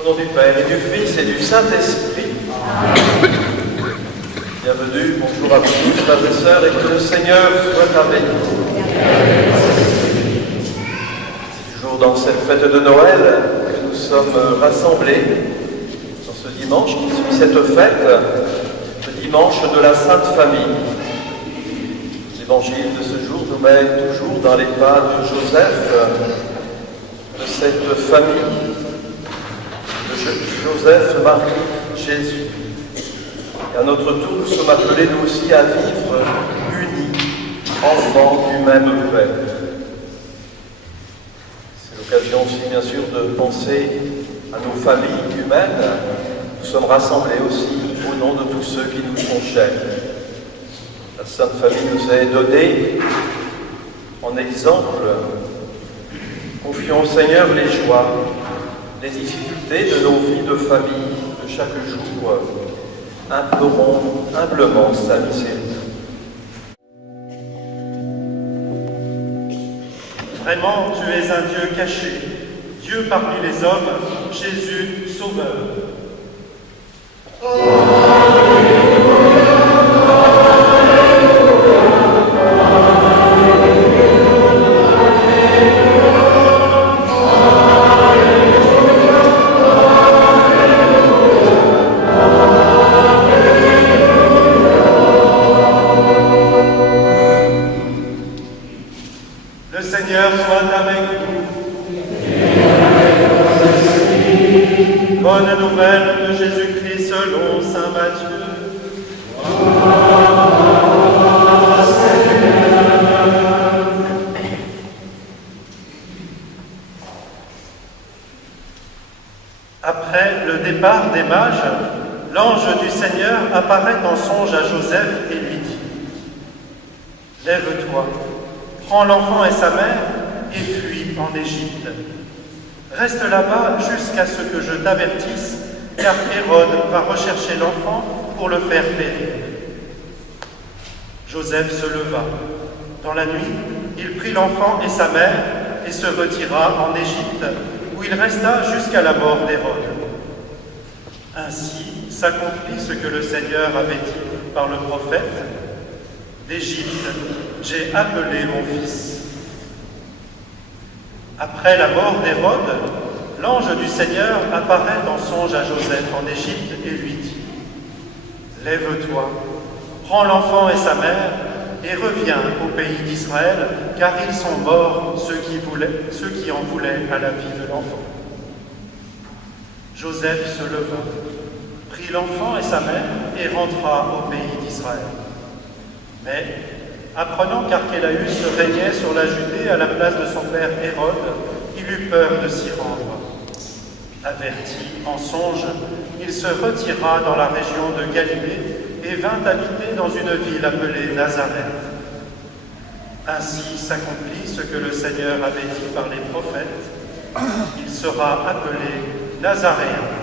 Au nom du Père et du Fils et du Saint-Esprit. Bienvenue, bonjour à vous tous, frères et sœurs, et que le Seigneur soit avec vous. C'est toujours dans cette fête de Noël que nous sommes rassemblés, dans ce dimanche qui suit cette fête, le dimanche de la Sainte Famille. L'évangile de ce jour nous mène toujours dans les pas de Joseph, de cette famille, de Joseph, Marie, Jésus. Et à notre tour, nous sommes appelés nous aussi à vivre unis, enfants du même Père. C'est l'occasion aussi, bien sûr, de penser à nos familles humaines. Nous sommes rassemblés aussi au nom de tous ceux qui nous sont chers. La Sainte Famille nous est donnée en exemple. Confions au Seigneur les joies, les difficultés de nos vies de famille de chaque jour. Implorons humblement sa miséricorde. Vraiment, tu es un Dieu caché, Dieu parmi les hommes, Jésus, Sauveur. Le Seigneur soit avec vous. Bonne nouvelle de Jésus-Christ selon saint Matthieu. Après le départ des mages, l'ange du Seigneur apparaît en songe à Joseph et lui dit : « Lève-toi, prends l'enfant et sa mère et fuis en Égypte. Reste là-bas jusqu'à ce que je t'avertisse, car Hérode va rechercher l'enfant pour le faire périr. » Joseph se leva. Dans la nuit, il prit l'enfant et sa mère et se retira en Égypte, où il resta jusqu'à la mort d'Hérode. Ainsi s'accomplit ce que le Seigneur avait dit par le prophète : « D'Égypte, j'ai appelé mon fils. » Après la mort d'Hérode, l'ange du Seigneur apparaît en songe à Joseph en Égypte et lui dit : « Lève-toi, prends l'enfant et sa mère et reviens au pays d'Israël, car ils sont morts ceux qui en voulaient à la vie de l'enfant. » Joseph se leva, prit l'enfant et sa mère et rentra au pays d'Israël. Mais, apprenant qu'Archélaüs régnait sur la Judée à la place de son père Hérode, il eut peur de s'y rendre. Averti en songe, il se retira dans la région de Galilée et vint habiter dans une ville appelée Nazareth. Ainsi s'accomplit ce que le Seigneur avait dit par les prophètes : il sera appelé Nazaréen.